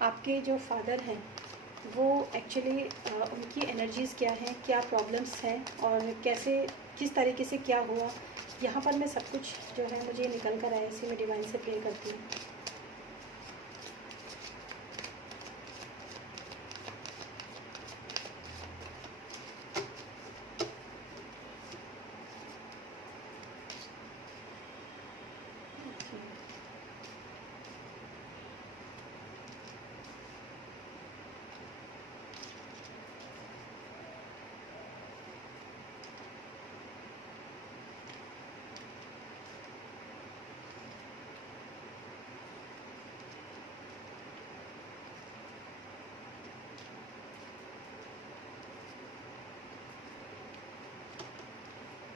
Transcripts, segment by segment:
आपके जो फादर हैं वो एक्चुअली उनकी एनर्जीज़ क्या हैं, क्या प्रॉब्लम्स हैं और कैसे किस तरीके से क्या हुआ, यहाँ पर मैं सब कुछ जो है मुझे निकल कर आया, इसी में डिवाइन से प्रे करती हूँ।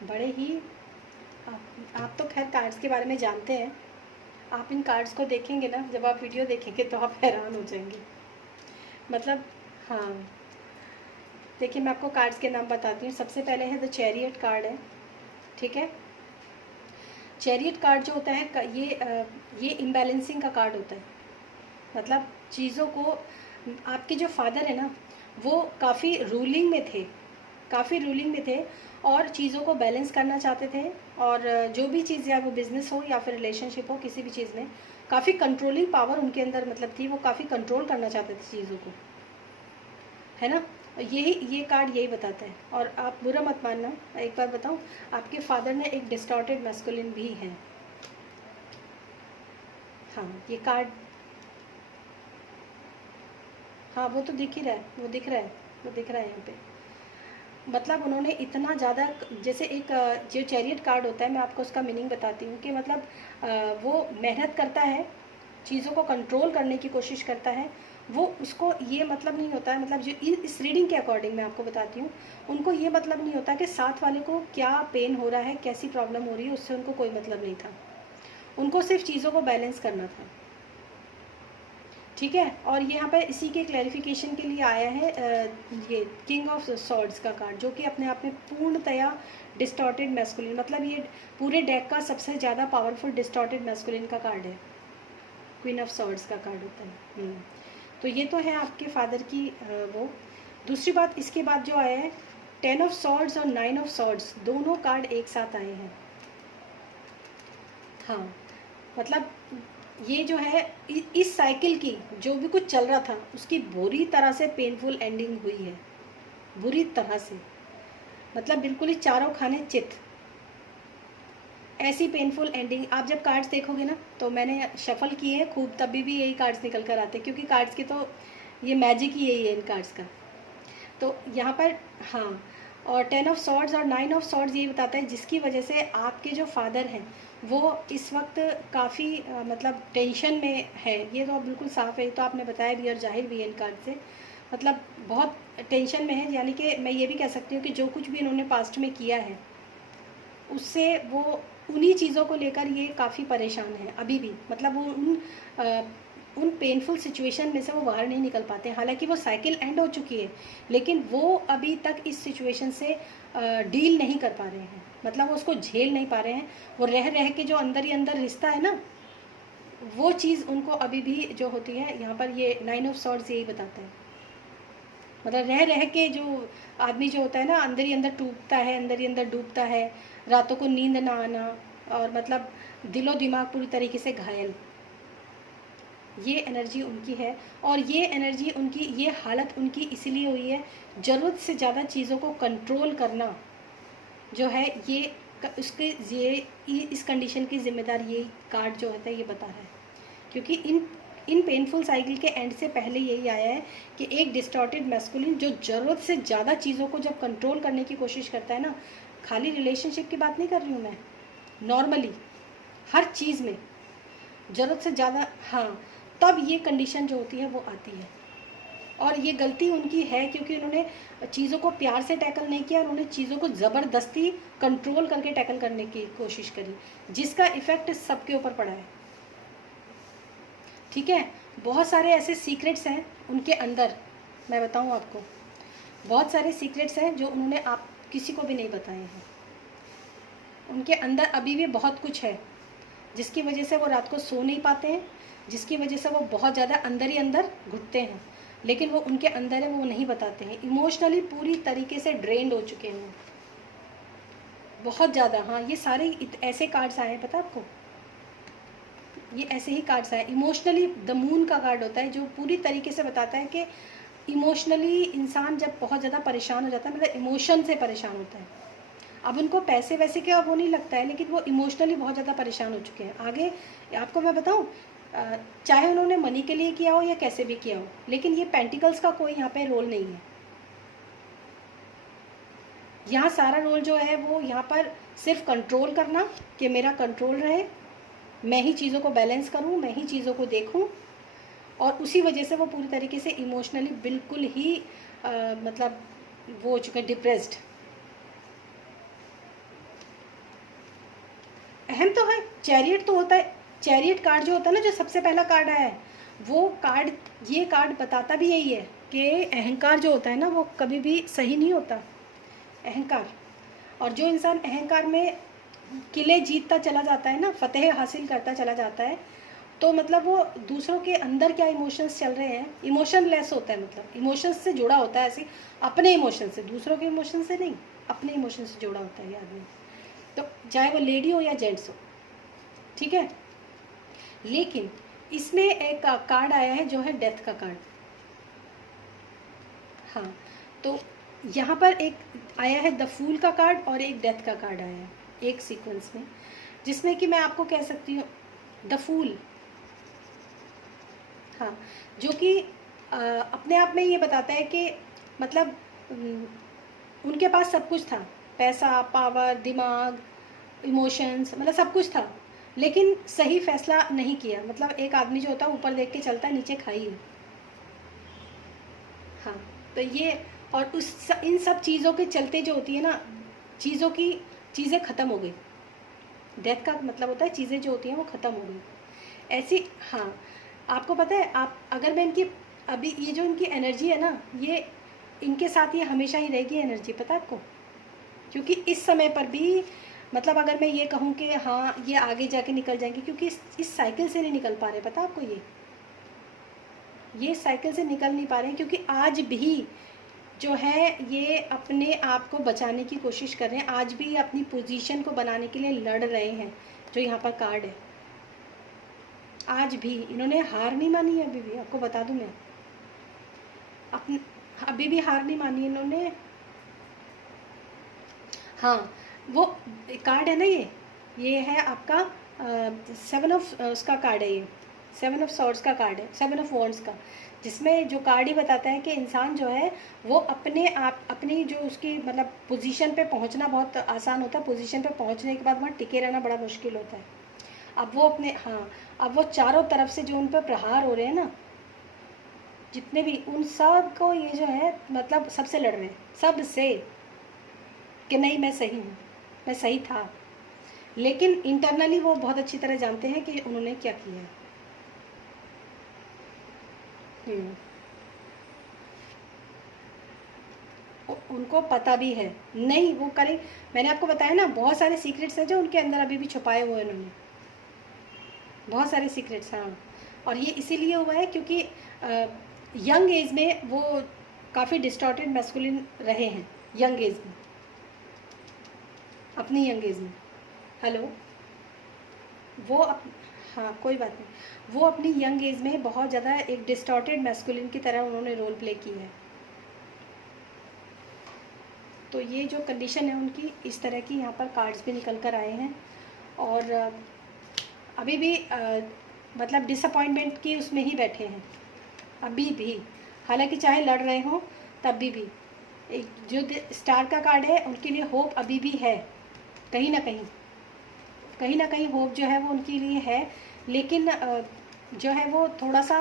बड़े ही आप तो खैर कार्ड्स के बारे में जानते हैं। आप इन कार्ड्स को देखेंगे ना, जब आप वीडियो देखेंगे तो आप हैरान हो जाएंगे। मतलब हाँ, देखिए मैं आपको कार्ड्स के नाम बताती हूँ। सबसे पहले है द चैरियट कार्ड है, ठीक है। चैरियट कार्ड जो होता है ये इम्बैलेंसिंग का कार्ड होता है। मतलब चीज़ों को, आपके जो फादर है ना वो काफ़ी रूलिंग में थे और चीज़ों को बैलेंस करना चाहते थे। और जो भी चीज़, या वो बिज़नेस हो या फिर रिलेशनशिप हो, किसी भी चीज़ में काफ़ी कंट्रोलिंग पावर उनके अंदर मतलब थी। वो काफ़ी कंट्रोल करना चाहते थे चीज़ों को, है ना। ये कार्ड यही बताता है। और आप बुरा मत मानना, एक बार बताऊं, आपके फादर ने एक डिस्टॉर्टेड मैस्कुलिन भी है। हाँ ये कार्ड, हाँ वो तो दिख ही रहा है, वो दिख रहा है यहाँ पे। मतलब उन्होंने इतना ज़्यादा, जैसे एक जो चैरियट कार्ड होता है, मैं आपको उसका मीनिंग बताती हूँ कि मतलब वो मेहनत करता है, चीज़ों को कंट्रोल करने की कोशिश करता है। वो उसको ये मतलब नहीं होता है, मतलब जो इस रीडिंग के अकॉर्डिंग मैं आपको बताती हूँ, उनको ये मतलब नहीं होता कि साथ वाले को क्या पेन हो रहा है, कैसी प्रॉब्लम हो रही है, उससे उनको कोई मतलब नहीं था। उनको सिर्फ चीज़ों को बैलेंस करना था, ठीक है। और ये यहाँ पर इसी के क्लैरिफिकेशन के लिए आया है ये किंग ऑफ सॉर्ड्स का कार्ड, जो कि अपने आप में पूर्णतया डिस्टॉर्टेड मैस्कुलिन, मतलब ये पूरे डेक का सबसे ज़्यादा पावरफुल डिस्टॉर्टेड मैस्कुलिन का कार्ड है। क्वीन ऑफ सॉर्ड्स का कार्ड होता है। तो ये तो है आपके फादर की वो। दूसरी बात, इसके बाद जो आया है 10 ऑफ सॉर्ड्स और 9 ऑफ सॉर्ड्स, दोनों कार्ड एक साथ आए हैं। हाँ मतलब ये जो है इस साइकिल की जो भी कुछ चल रहा था उसकी बुरी तरह से पेनफुल एंडिंग हुई है, बुरी तरह से। मतलब बिल्कुल ही चारों खाने चित, ऐसी पेनफुल एंडिंग। आप जब कार्ड्स देखोगे ना, तो मैंने शफल किए हैं खूब, तभी भी यही कार्ड्स निकल कर आते हैं, क्योंकि कार्ड्स की तो ये मैजिक ही यही है इन कार्ड्स का। तो यहाँ पर हाँ, और 10 ऑफ सॉर्ड्स और 9 ऑफ सॉर्ड्स यही बताता है, जिसकी वजह से आपके जो फादर हैं वो इस वक्त काफ़ी मतलब टेंशन में है। ये तो बिल्कुल साफ़ है, तो आपने बताया भी और जाहिर भी है इन कार्ड से। मतलब बहुत टेंशन में है, यानी कि मैं ये भी कह सकती हूँ कि जो कुछ भी इन्होंने पास्ट में किया है उससे वो उन्हीं चीज़ों को लेकर ये काफ़ी परेशान है अभी भी। मतलब वो उन पेनफुल सिचुएशन में से वो बाहर नहीं निकल पाते। हालांकि वो साइकिल एंड हो चुकी है, लेकिन वो अभी तक इस सिचुएशन से डील नहीं कर पा रहे हैं। मतलब वो उसको झेल नहीं पा रहे हैं। वो रह रह के जो अंदर ही अंदर रिश्ता है ना, वो चीज़ उनको अभी भी जो होती है, यहाँ पर ये 9 ऑफ सॉर्ड्स यही बताता है। मतलब रह रह के जो आदमी जो होता है ना, अंदर ही अंदर टूटता है, अंदर ही अंदर डूबता है, रातों को नींद ना आना, और मतलब दिलो दिमाग पूरी तरीके से घायल, ये एनर्जी उनकी है। और ये एनर्जी उनकी, ये हालत उनकी इसलिए हुई है, ज़रूरत से ज़्यादा चीज़ों को कंट्रोल करना जो है, ये उसके ये इस कंडीशन की जिम्मेदार ये कार्ड जो होता है ये बता रहा है। क्योंकि इन पेनफुल साइकिल के एंड से पहले यही आया है कि एक डिस्टॉर्टेड मैस्कुलिन जो ज़रूरत से ज़्यादा चीज़ों को जब कंट्रोल करने की कोशिश करता है ना, खाली रिलेशनशिप की बात नहीं कर रही हूँ मैं, नॉर्मली हर चीज़ में ज़रूरत से ज़्यादा, हाँ, तब ये कंडीशन जो होती है वो आती है। और ये गलती उनकी है, क्योंकि उन्होंने चीज़ों को प्यार से टैकल नहीं किया, उन्होंने चीज़ों को ज़बरदस्ती कंट्रोल करके टैकल करने की कोशिश करी, जिसका इफ़ेक्ट सबके ऊपर पड़ा है, ठीक है। बहुत सारे ऐसे सीक्रेट्स हैं उनके अंदर, मैं बताऊं आपको, बहुत सारे सीक्रेट्स हैं जो उन्होंने आप किसी को भी नहीं बताए हैं। उनके अंदर अभी भी बहुत कुछ है, जिसकी वजह से वो रात को सो नहीं पाते हैं, जिसकी वजह से वो बहुत ज़्यादा अंदर ही अंदर घुटते हैं, लेकिन वो उनके अंदर है वो नहीं बताते हैं। इमोशनली पूरी तरीके से ड्रेन्ड हो चुके हैं बहुत ज़्यादा। हाँ, ये सारे ऐसे कार्ड्स आए हैं, पता आपको, ये ऐसे ही कार्ड्स आए। इमोशनली द मून का कार्ड होता है जो पूरी तरीके से बताता है कि इमोशनली इंसान जब बहुत ज़्यादा परेशान हो जाता है, मतलब इमोशन से परेशान होता है। अब उनको पैसे वैसे क्या वो नहीं लगता है, लेकिन वो इमोशनली बहुत ज़्यादा परेशान हो चुके हैं। आगे आपको मैं बताऊं, चाहे उन्होंने मनी के लिए किया हो या कैसे भी किया हो, लेकिन ये पेंटिकल्स का कोई यहाँ पे रोल नहीं है। यहाँ सारा रोल जो है वो यहाँ पर सिर्फ कंट्रोल करना, कि मेरा कंट्रोल रहे, मैं ही चीज़ों को बैलेंस करूँ, मैं ही चीज़ों को देखूँ, और उसी वजह से वो पूरी तरीके से इमोशनली बिल्कुल ही मतलब वो हो चुके हैं, डिप्रेस्ड। अहम तो है, चैरियट तो होता है। चैरियट कार्ड जो होता है ना, जो सबसे पहला कार्ड आया है, वो कार्ड, ये कार्ड बताता भी यही है कि अहंकार जो होता है ना वो कभी भी सही नहीं होता, अहंकार। और जो इंसान अहंकार में किले जीतता चला जाता है ना, फतेह हासिल करता चला जाता है, तो मतलब वो दूसरों के अंदर क्या इमोशंस चल रहे हैं, इमोशनलेस होता है, मतलब इमोशंस से जुड़ा होता है, ऐसे अपने इमोशन से, दूसरों के इमोशन से नहीं, अपने इमोशन से जुड़ा होता है ये आदमी। तो चाहे वो लेडी हो या जेंट्स हो, ठीक है। लेकिन इसमें एक कार्ड आया है जो है डेथ का कार्ड। हाँ, तो यहाँ पर एक आया है द फूल का कार्ड और एक डेथ का कार्ड आया है एक सीक्वेंस में, जिसमें कि मैं आपको कह सकती हूँ द फूल, हाँ, जो कि अपने आप में ये बताता है कि मतलब उनके पास सब कुछ था, पैसा, पावर, दिमाग, इमोशंस, मतलब सब कुछ था, लेकिन सही फैसला नहीं किया। मतलब एक आदमी जो होता है ऊपर देख के चलता है, नीचे खाई है। हाँ, तो ये, और इन सब चीज़ों के चलते जो होती है ना, चीज़ें ख़त्म हो गई। डेथ का मतलब होता है चीज़ें जो होती हैं वो ख़त्म हो गई ऐसी। हाँ, आपको पता है, आप अगर मैं इनकी अभी ये जो इनकी एनर्जी है ना, ये इनके साथ ये हमेशा ही रहेगी एनर्जी, पता है आपको, क्योंकि इस समय पर भी मतलब अगर मैं ये कहूँ कि हाँ ये आगे जाके निकल जाएंगे, क्योंकि इस साइकिल से नहीं निकल पा रहे, पता आपको, ये साइकिल से निकल नहीं पा रहे हैं, क्योंकि आज भी जो है ये अपने आप को बचाने की कोशिश कर रहे हैं, आज भी अपनी पोजीशन को बनाने के लिए लड़ रहे हैं। जो यहाँ पर कार्ड है, आज भी इन्होंने हार नहीं मानी है, अभी भी आपको बता दूं मैं, अपने अभी भी हार नहीं मानी इन्होंने। हाँ, वो कार्ड है ना, ये है आपका 7 ऑफ उसका कार्ड है, ये 7 ऑफ सॉर्ड्स का कार्ड है, 7 ऑफ वॉन्ड्स का, जिसमें जो कार्ड ही बताता है कि इंसान जो है वो अपने आप, अपनी जो उसकी मतलब पोजीशन पे पहुंचना बहुत आसान होता है, पोजीशन पे पहुंचने के बाद वहाँ टिके रहना बड़ा मुश्किल होता है। अब वो अपने, हाँ, अब वो चारों तरफ से जो उन पर प्रहार हो रहे हैं ना, जितने भी, उन सब को ये जो है मतलब सबसे लड़ रहे हैं, सबसे, कि नहीं मैं सही हूँ, मैं सही था, लेकिन इंटरनली वो बहुत अच्छी तरह जानते हैं कि उन्होंने क्या किया है। उनको पता भी है, नहीं वो करें। मैंने आपको बताया ना, बहुत सारे सीक्रेट्स हैं जो उनके अंदर अभी भी छुपाए हुए हैं उन्होंने, बहुत सारे सीक्रेट्स। हाँ, और ये इसीलिए हुआ है क्योंकि यंग एज में वो काफ़ी डिस्टॉर्टेड मैस्कुलिन रहे हैं, यंग एज में, अपनी यंग एज में। हेलो, वो हाँ कोई बात नहीं, वो अपनी यंग एज में बहुत ज़्यादा एक डिस्टॉर्टेड मैस्कुलिन की तरह उन्होंने रोल प्ले किया है। तो ये जो कंडीशन है उनकी, इस तरह की यहाँ पर कार्ड्स भी निकल कर आए हैं, और अभी भी मतलब डिसअपॉइंटमेंट की उसमें ही बैठे हैं अभी भी, हालांकि चाहे लड़ रहे हों तब भी एक जो स्टार का कार्ड है उनके लिए होप अभी भी है, कहीं ना कहीं होप जो है वो उनके लिए है, लेकिन जो है वो थोड़ा सा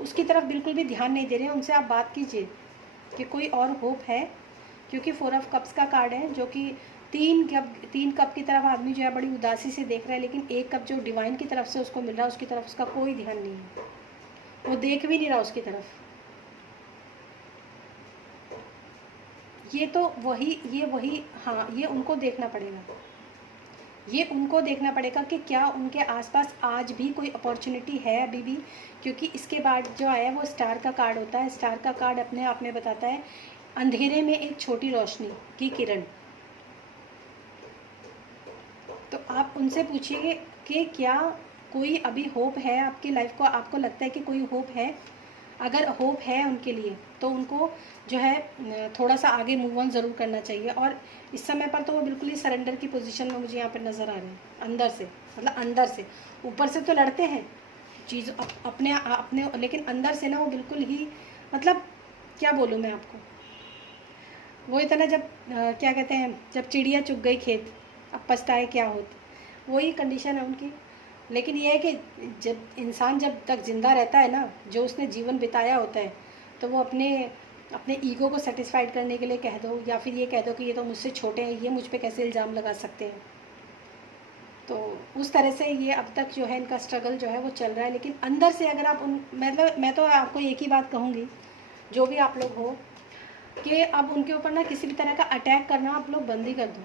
उसकी तरफ बिल्कुल भी ध्यान नहीं दे रहे हैं। उनसे आप बात कीजिए कि कोई और होप है, क्योंकि 4 ऑफ कप्स का कार्ड है जो कि 3 कप की तरफ आदमी जो है बड़ी उदासी से देख रहा है, लेकिन 1 कप जो डिवाइन की तरफ से उसको मिल रहा है उसकी तरफ उसका कोई ध्यान नहीं है, वो देख भी नहीं रहा उसकी तरफ। ये तो वही, ये वही, हाँ, ये उनको देखना पड़ेगा, ये उनको देखना पड़ेगा कि क्या उनके आसपास आज भी कोई अपॉर्चुनिटी है अभी भी, क्योंकि इसके बाद जो आया वो स्टार का कार्ड होता है। स्टार का कार्ड अपने आप में बताता है अंधेरे में एक छोटी रोशनी की किरण। तो आप उनसे पूछिए कि क्या कोई अभी होप है आपकी लाइफ को, आपको लगता है कि कोई होप है। अगर होप है उनके लिए तो उनको जो है थोड़ा सा आगे मूव ऑन ज़रूर करना चाहिए। और इस समय पर तो वो बिल्कुल ही सरेंडर की पोजीशन में मुझे यहाँ पर नज़र आ रहे हैं, अंदर से, मतलब अंदर से। ऊपर से तो लड़ते हैं चीज़ अपने अपने, लेकिन अंदर से ना वो बिल्कुल ही, मतलब क्या बोलूँ मैं आपको, वो इतना जब क्या कहते हैं, जब चिड़िया चुग गई खेत अब पछताए क्या होता, वही कंडीशन है उनकी। लेकिन ये है कि जब इंसान जब तक ज़िंदा रहता है ना, जो उसने जीवन बिताया होता है, तो वो अपने अपने ईगो को सेटिस्फाइड करने के लिए कह दो, या फिर ये कह दो कि ये तो मुझसे छोटे हैं, ये मुझ पे कैसे इल्ज़ाम लगा सकते हैं। तो उस तरह से ये अब तक जो है इनका स्ट्रगल जो है वो चल रहा है। लेकिन अंदर से अगर आप उन, मतलब मैं तो आपको एक ही बात कहूँगी, जो भी आप लोग हो, कि अब उनके ऊपर ना किसी भी तरह का अटैक करना आप लोग बंद ही कर दो,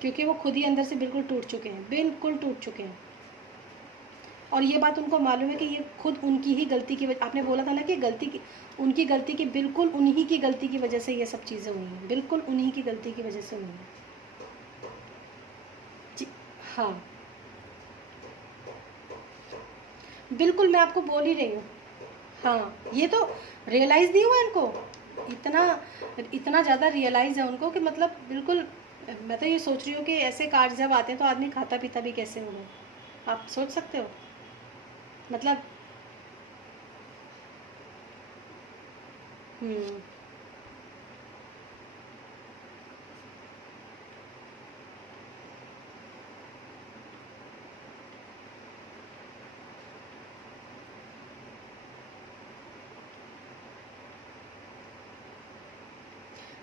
क्योंकि वो खुद ही अंदर से बिल्कुल टूट चुके हैं, बिल्कुल टूट चुके हैं। और ये बात उनको मालूम है कि ये खुद उनकी ही गलती की वजह, आपने बोला था ना कि गलती की, उनकी गलती की, बिल्कुल उन्हीं की गलती की वजह से ये सब चीज़ें हुई हैं, बिल्कुल उन्हीं की गलती की वजह से हुई हैं जी। हाँ बिल्कुल, मैं आपको बोल ही रही हूँ। हाँ, ये तो रियलाइज़ नहीं हुआ इनको, इतना इतना ज़्यादा रियलाइज़ है उनको कि मतलब बिल्कुल। मैं तो ये सोच रही हूँ कि ऐसे कार्ड जब आते हैं तो आदमी खाता पीता भी कैसे होगा, आप सोच सकते हो मतलब। हम्म,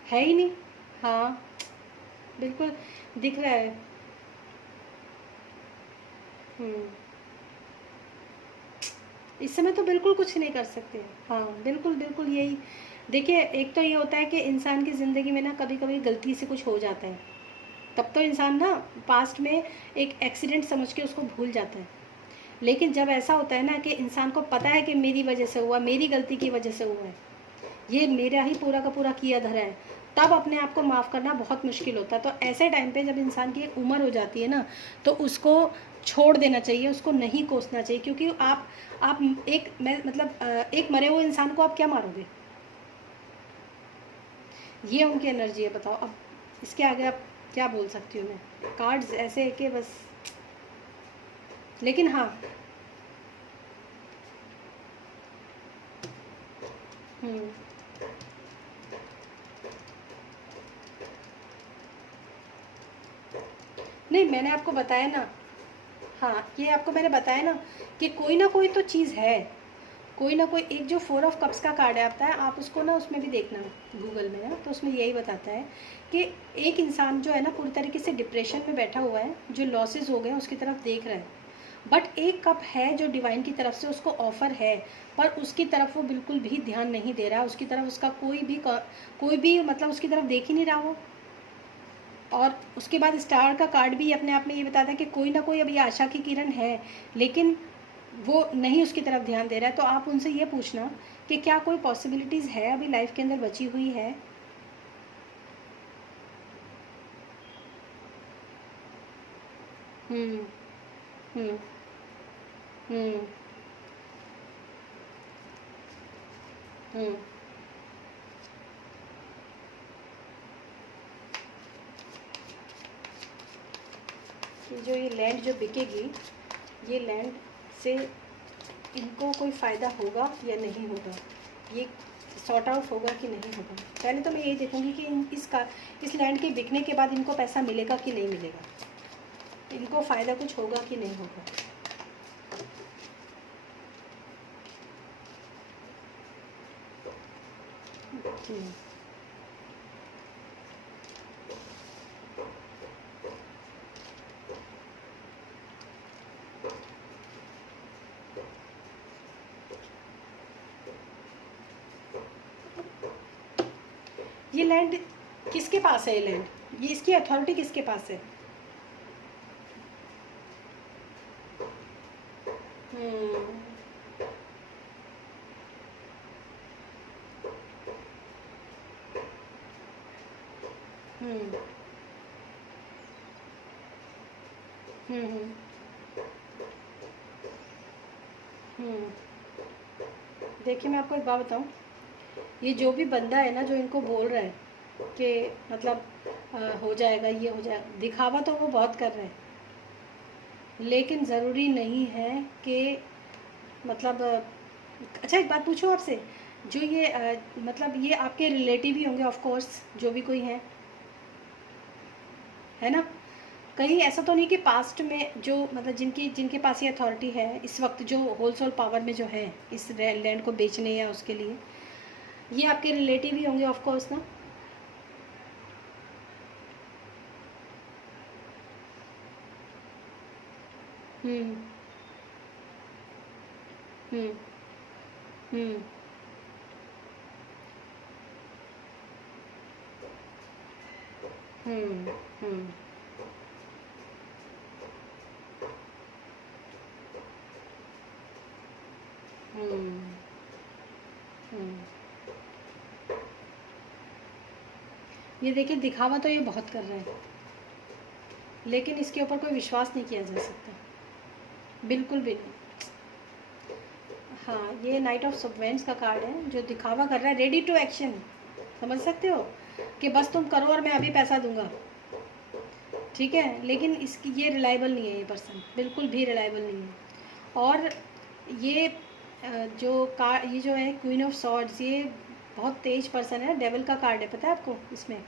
है ही नहीं। हाँ बिल्कुल, दिख रहा है। हम्म, इस समय तो बिल्कुल कुछ नहीं कर सकते। हाँ बिल्कुल बिल्कुल यही। देखिए, एक तो ये होता है कि इंसान की ज़िंदगी में ना कभी कभी गलती से कुछ हो जाता है, तब तो इंसान ना पास्ट में एक एक्सीडेंट समझ के उसको भूल जाता है। लेकिन जब ऐसा होता है ना कि इंसान को पता है कि मेरी वजह से हुआ, मेरी गलती की वजह से हुआ है, ये मेरा ही पूरा का पूरा किया धरा है, तब अपने आप को माफ़ करना बहुत मुश्किल होता है। तो ऐसे टाइम पे जब इंसान की एक उम्र हो जाती है ना, तो उसको छोड़ देना चाहिए, उसको नहीं कोसना चाहिए। क्योंकि आप एक, मैं मतलब एक मरे हुए इंसान को आप क्या मारोगे। ये उनकी एनर्जी है, बताओ अब इसके आगे आप क्या बोल सकती हूँ मैं। कार्ड्स ऐसे है कि बस। लेकिन हाँ। हम्म, नहीं मैंने आपको बताया ना। हाँ, ये आपको मैंने बताया ना कि कोई ना कोई तो चीज़ है, कोई ना कोई एक जो 4 ऑफ कप्स का कार्ड आता है, आप उसको ना उसमें भी देखना गूगल में ना, तो उसमें यही बताता है कि एक इंसान जो है ना पूरी तरीके से डिप्रेशन में बैठा हुआ है, जो लॉसेस हो गए उसकी तरफ देख रहा है। बट एक कप है जो डिवाइन की तरफ से उसको ऑफ़र है, पर उसकी तरफ वो बिल्कुल भी ध्यान नहीं दे रहा, उसकी तरफ उसका कोई भी मतलब उसकी तरफ देख ही नहीं रहा वो। और उसके बाद स्टार का कार्ड भी अपने आप में ये बताता है कि कोई ना कोई अभी आशा की किरण है, लेकिन वो नहीं उसकी तरफ ध्यान दे रहा है। तो आप उनसे ये पूछना कि क्या कोई पॉसिबिलिटीज़ है अभी लाइफ के अंदर बची हुई है। हम्म, हम्म, हम्म, हम्म। जो ये लैंड जो बिकेगी, ये लैंड से इनको कोई फ़ायदा होगा या नहीं होगा, ये सॉर्ट आउट होगा कि नहीं होगा। पहले तो मैं यही देखूंगी कि इस लैंड के बिकने के बाद इनको पैसा मिलेगा कि नहीं मिलेगा, इनको फ़ायदा कुछ होगा कि नहीं होगा। हम्म, ये लैंड किसके पास है, ये लैंड, ये इसकी अथॉरिटी किसके पास है। हम्म हम्म हम्म। देखिए मैं आपको एक बात बताऊं, ये जो भी बंदा है ना जो इनको बोल रहा है कि मतलब हो जाएगा, ये हो जाएगा, दिखावा तो वो बहुत कर रहे हैं, लेकिन ज़रूरी नहीं है कि मतलब अच्छा एक बात पूछूं आपसे, जो ये मतलब ये आपके रिलेटिव ही होंगे ऑफ कोर्स, जो भी कोई हैं, है ना? कहीं ऐसा तो नहीं कि पास्ट में जो मतलब जिनकी जिनके पास ये अथॉरिटी है इस वक्त, जो होलसेल पावर में जो है इस लैंड को बेचने या उसके लिए, ये आपके रिलेटिव ही होंगे ऑफ कोर्स ना? हम्म हम्म हम्म हम्म हम्म हम्म हम्म। ये देखिए दिखावा तो ये बहुत कर रहे हैं, लेकिन इसके ऊपर कोई विश्वास नहीं किया जा सकता, बिल्कुल भी नहीं। हाँ, ये नाइट ऑफ सब्वेंट्स का कार्ड है जो दिखावा कर रहा है, रेडी टू एक्शन, समझ सकते हो कि बस तुम करो और मैं अभी पैसा दूंगा, ठीक है? लेकिन इसकी ये रिलायबल नहीं है, ये पर्सन बिल्कुल भी रिलायबल नहीं है। और ये जो कार्ड, ये जो है क्वीन ऑफ सॉर्ड्स, ये बहुत तेज पर्सन है, डेविल का कार्ड है, पता है आपको इसमें?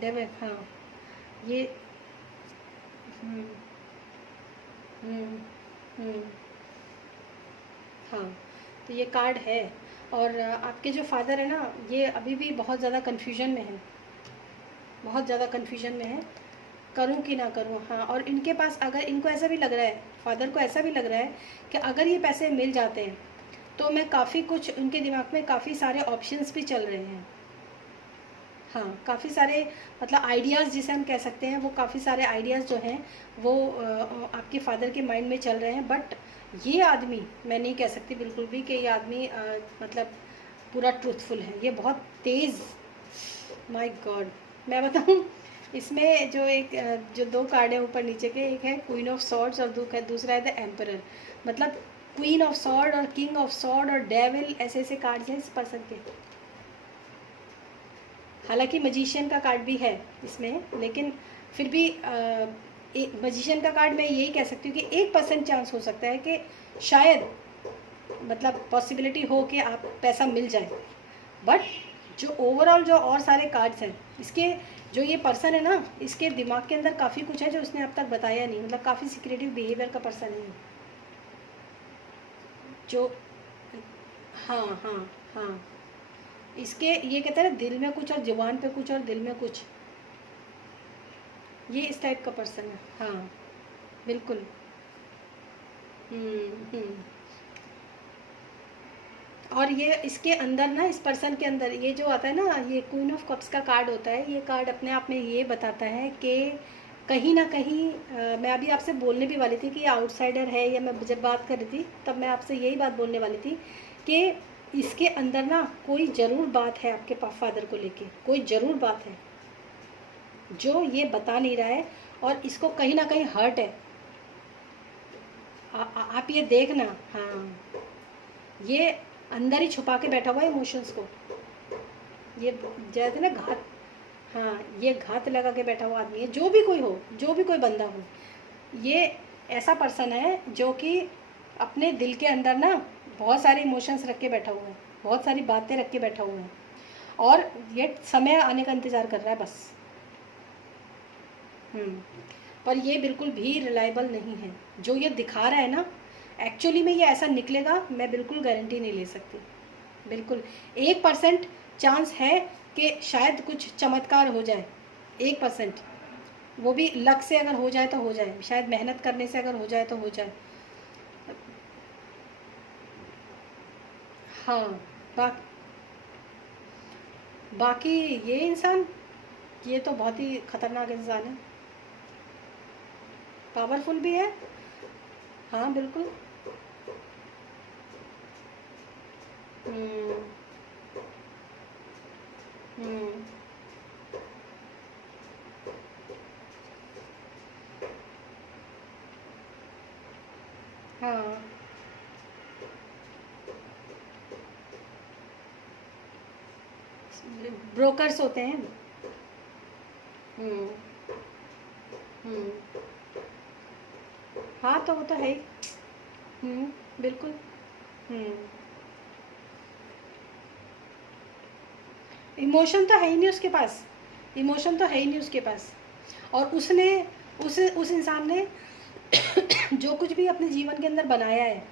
डेविल, हाँ। ये हम्म हम्म हम्म, हाँ। तो ये कार्ड है। और आपके जो फादर है ना, ये अभी भी बहुत ज़्यादा कन्फ्यूजन में है, बहुत ज़्यादा कन्फ्यूजन में है, करूँ कि ना करूँ। हाँ, और इनके पास अगर इनको ऐसा भी लग रहा है, फादर को ऐसा भी लग रहा है कि अगर ये पैसे मिल जाते हैं तो मैं काफ़ी कुछ, उनके दिमाग में काफ़ी सारे ऑप्शंस भी चल रहे हैं। हाँ, काफ़ी सारे मतलब आइडियाज़ जिसे हम कह सकते हैं, वो काफ़ी सारे आइडियाज़ जो हैं वो आपके फादर के माइंड में चल रहे हैं। बट ये आदमी, मैं नहीं कह सकती बिल्कुल भी कि ये आदमी मतलब पूरा ट्रूथफुल है, ये बहुत तेज़, माय गॉड। मैं बताऊँ, इसमें जो एक जो दो कार्ड है ऊपर नीचे के, एक है क्वीन ऑफ सॉर्ड्स और दूसरा है द एम्परर। मतलब क्वीन ऑफ सॉर्ड और किंग ऑफ सॉर्ड और डेविल, ऐसे ऐसे कार्ड्स हैं इस पर्सन के। हालांकि मजिशियन का कार्ड भी है इसमें, लेकिन फिर भी एक मजिशियन का कार्ड मैं यही कह सकती हूँ कि 1% चांस हो सकता है कि शायद मतलब पॉसिबिलिटी हो कि आप पैसा मिल जाए। बट जो ओवरऑल जो और सारे कार्ड्स हैं इसके, जो ये पर्सन है ना, इसके दिमाग के अंदर काफ़ी कुछ है जो उसने अब तक बताया नहीं, मतलब काफ़ी सिक्रेटिव बिहेवियर का पर्सन है जो। हाँ हाँ हाँ, इसके ये कहते हैं ना, दिल में कुछ और जुबान पे कुछ और दिल में कुछ, ये इस टाइप का पर्सन है। हाँ, बिल्कुल। हम्म। और ये इसके अंदर ना, इस पर्सन के अंदर ये जो आता है ना, ये क्वीन ऑफ कप्स का कार्ड होता है, ये कार्ड अपने आप में ये बताता है कि कहीं ना कहीं मैं अभी आपसे बोलने भी वाली थी कि आउटसाइडर है, या मैं जब बात कर रही थी तब मैं आपसे यही बात बोलने वाली थी कि इसके अंदर ना कोई ज़रूर बात है आपके फादर को लेके, कोई ज़रूर बात है जो ये बता नहीं रहा है, और इसको कहीं ना कहीं हर्ट है। आप ये देखना। हाँ, ये अंदर ही छुपा के बैठा हुआ है इमोशंस को, ये जैसे ना घात, हाँ, ये घात लगा के बैठा हुआ आदमी है, जो भी कोई हो, जो भी कोई बंदा हो, ये ऐसा पर्सन है जो कि अपने दिल के अंदर ना बहुत सारे इमोशंस रख के बैठा हुआ है, बहुत सारी बातें रख के बैठा हुआ है, और ये समय आने का इंतज़ार कर रहा है बस। हम्म। पर ये बिल्कुल भी रिलायबल नहीं है, जो ये दिखा रहा है ना, एक्चुअली में ये ऐसा निकलेगा मैं बिल्कुल गारंटी नहीं ले सकती, बिल्कुल। 1% चांस है कि शायद कुछ चमत्कार हो जाए, 1%, वो भी लक से अगर हो जाए तो हो जाए, शायद मेहनत करने से अगर हो जाए तो हो जाए। हाँ। बा, बाकी ये इंसान, ये तो बहुत ही खतरनाक इंसान है, पावरफुल भी है। हाँ, बिल्कुल। हम्म हम्म हाँ, ब्रोकर्स होते हैं। हम्म। हम्म। हाँ, तो वो तो है ही। बिल्कुल। हम्म। इमोशन तो है ही नहीं उसके पास। इमोशन तो है ही नहीं उसके पास। और उसने, उस इंसान ने जो कुछ भी अपने जीवन के अंदर बनाया है,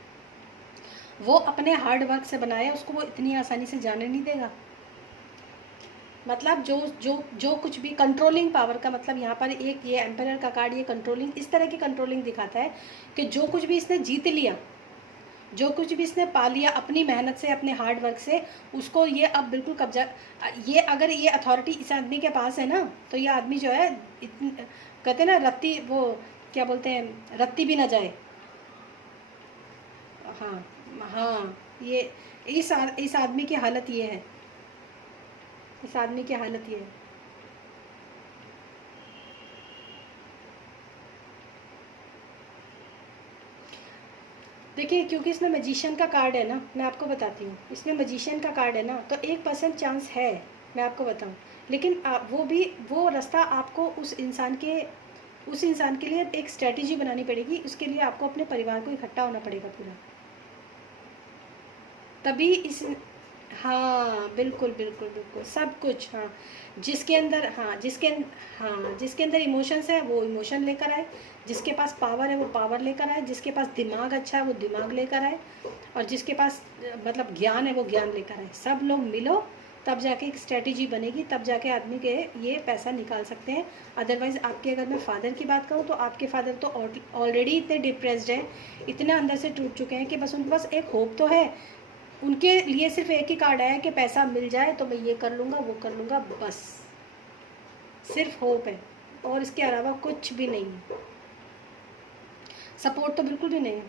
वो अपने हार्ड वर्क से बनाया है, उसको वो इतनी आसानी से जाने नहीं देगा। मतलब जो जो जो कुछ भी कंट्रोलिंग पावर का मतलब यहाँ पर एक ये एम्पायर का कार्ड, ये कंट्रोलिंग, इस तरह की कंट्रोलिंग दिखाता है कि जो कुछ भी इसने जीत लिया, जो कुछ भी इसने पा लिया अपनी मेहनत से, अपने हार्ड वर्क से, उसको ये अब बिल्कुल कब्जा, ये अगर ये अथॉरिटी इस आदमी के पास है ना, तो ये आदमी जो है कहते हैं ना, रत्ती, वो क्या बोलते हैं, रत्ती भी ना जाए। हाँ। हाँ, ये इस आदमी की हालत ये है। इस आदमी की हालत ये है। देखिए, क्योंकि इसमें मैजिशियन का कार्ड है ना, मैं आपको बताती हूँ, इसमें मैजिशियन का कार्ड है ना, तो 1% चांस है, मैं आपको बताऊँ। लेकिन वो भी, वो रास्ता आपको उस इंसान के लिए एक स्ट्रेटजी बनानी पड़ेगी। उसके लिए आपको अपने परिवार को इकट्ठा होना पड़ेगा पूरा, तभी इस, हाँ बिल्कुल बिल्कुल बिल्कुल, सब कुछ। हाँ, जिसके अंदर, हाँ जिसके अंदर इमोशंस है वो इमोशन लेकर आए, जिसके पास पावर है वो पावर लेकर आए, जिसके पास दिमाग अच्छा है वो दिमाग लेकर आए, और जिसके पास मतलब ज्ञान है वो ज्ञान लेकर आए। सब लोग मिलो, तब जाके एक स्ट्रेटजी बनेगी, तब जाके आदमी के ये पैसा निकाल सकते हैं। अदरवाइज़ आपके, अगर मैं फ़ादर की बात करूँ, तो आपके फ़ादर तो ऑलरेडी इतने डिप्रेस्ड हैं, इतना अंदर से टूट चुके हैं कि बस उनके पास एक होप तो है। उनके लिए सिर्फ एक ही कार्ड आया कि पैसा मिल जाए तो मैं ये कर लूँगा, वो कर लूँगा, बस सिर्फ होप है, और इसके अलावा कुछ भी नहीं है। सपोर्ट तो बिल्कुल भी नहीं है।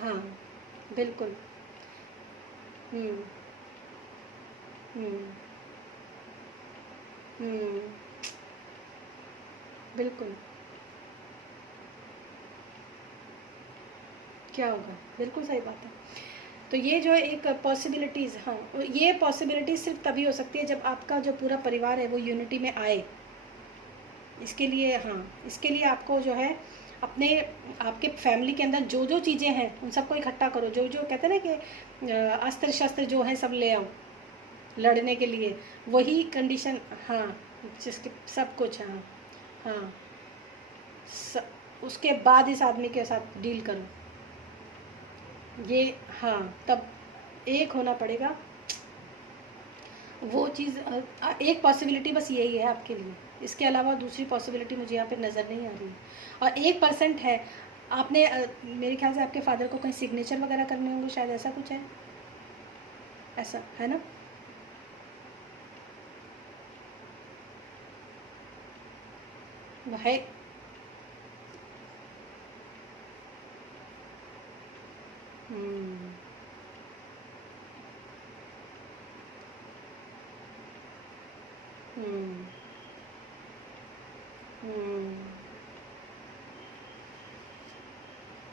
हाँ, बिल्कुल। हम्म। हम्म। हम्म। बिल्कुल। क्या होगा, बिल्कुल सही बात है। तो ये जो है एक पॉसिबिलिटीज़, हाँ, ये पॉसिबिलिटीज़ सिर्फ तभी हो सकती है जब आपका जो पूरा परिवार है वो यूनिटी में आए। इसके लिए, हाँ, इसके लिए आपको जो है अपने, आपके फैमिली के अंदर जो जो चीज़ें हैं उन सबको इकट्ठा करो, जो जो कहते हैं ना कि अस्त्र शस्त्र जो है सब ले आओ लड़ने के लिए, वही कंडीशन। हाँ, जिसके सब कुछ, हाँ। हाँ, उसके बाद इस आदमी के साथ डील करो, ये, हाँ, तब एक होना पड़ेगा। वो चीज़, एक पॉसिबिलिटी बस यही है आपके लिए, इसके अलावा दूसरी पॉसिबिलिटी मुझे यहाँ पे नज़र नहीं आ रही है। और 1% है। आपने मेरे ख्याल से आपके फादर को कहीं सिग्नेचर वगैरह करने होंगे, शायद ऐसा कुछ है, ऐसा है ना। है,